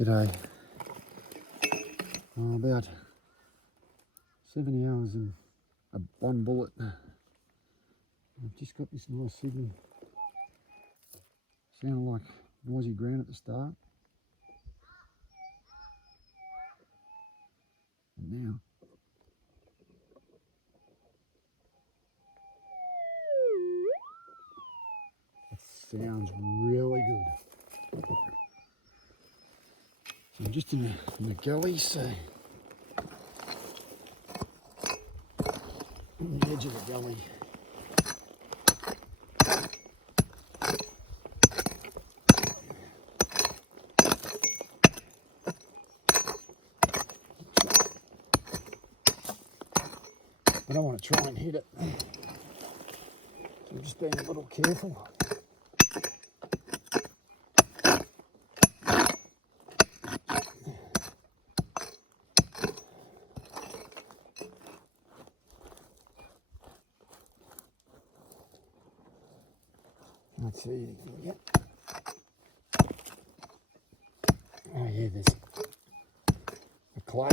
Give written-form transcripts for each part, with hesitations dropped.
G'day. About 7 hours and one bullet. I've just got this nice signal. Sounded like noisy ground at the start. And now it sounds really good. So I'm just in the gully, so on the edge of the gully. I don't want to try and hit it, so I'm just being a little careful. Let's see anything yet. Oh yeah, there's a clay.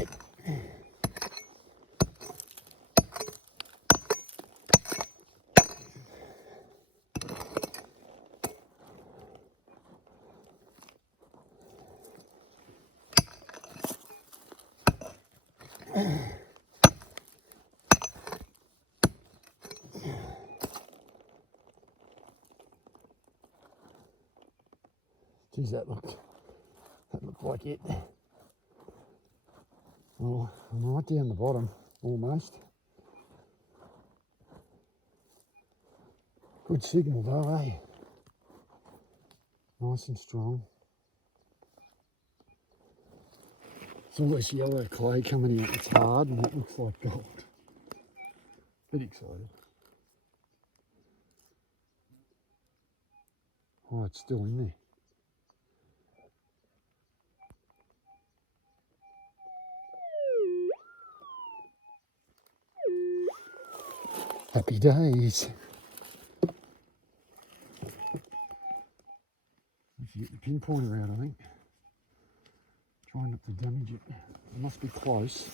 Geez, that looked like it. Well, I'm right down the bottom, almost. Good signal though, eh? Nice and strong. It's all this yellow clay coming out. It's hard and it looks like gold. Bit excited. Oh, it's still in there. Happy days. If you get the pinpoint around, I think. Trying not to damage it. It must be close.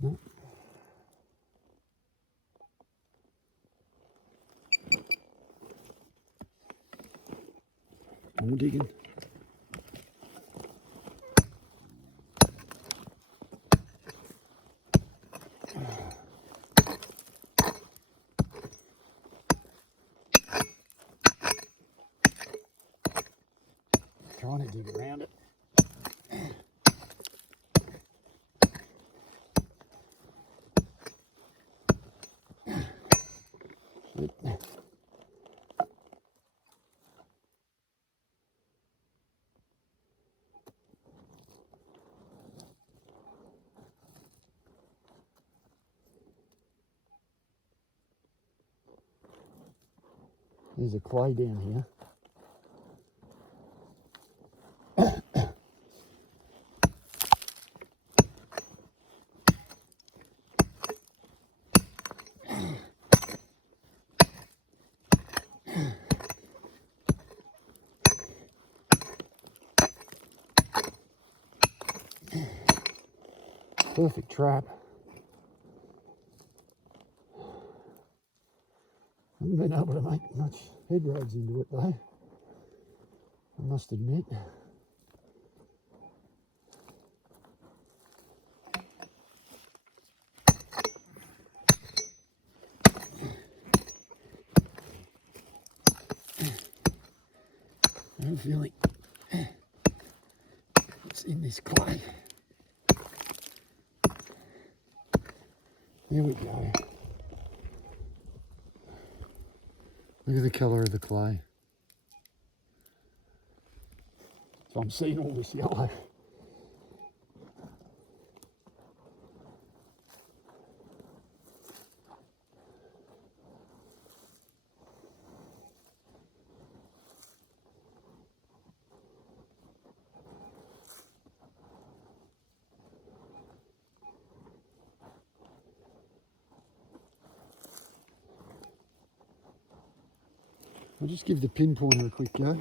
No. More digging. Trying to dig around it. There's a clay down here. Perfect trap. Haven't been able to make much headroads into it though, I must admit. I have a feeling it's in this clay. There we go. Look at the colour of the clay. So I'm seeing all this yellow. I'll just give the pinpointer a quick go.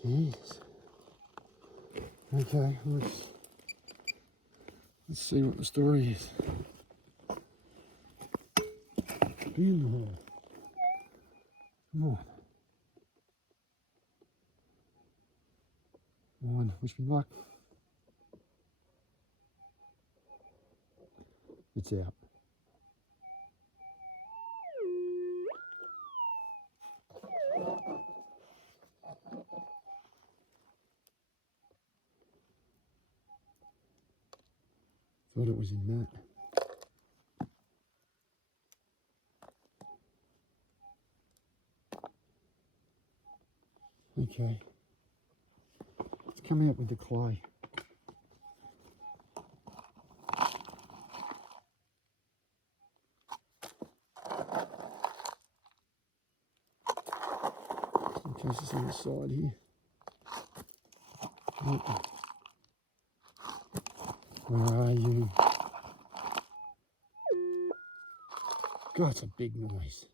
Jeez. Okay, let's see what the story is. Be in the hole. Come on. Come on, wish me luck. It's out. Thought it was in that. Okay. Let's come out with the clay. In case it's on the side here. Oh. Where are you? God, it's a big noise.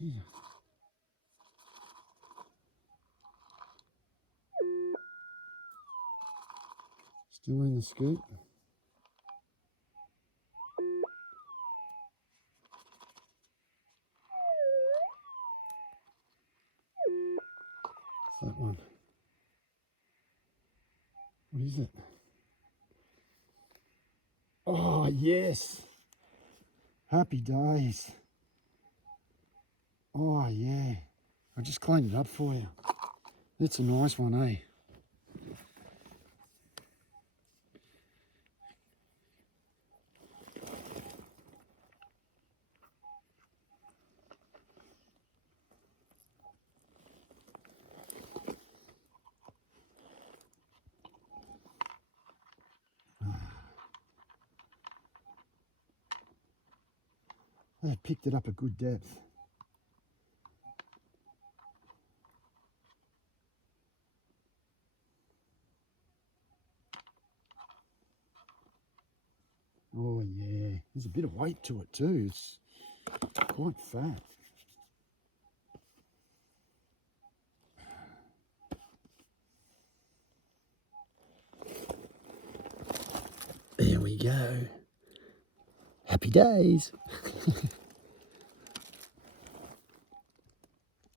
Yeah. Still in the scoop. That one. What is it? Oh, yes. Happy days. Oh, yeah. I just cleaned it up for you. It's a nice one, eh? They picked it up at good depth. Oh yeah, there's a bit of weight to it too. It's quite fat. There we go. Happy days.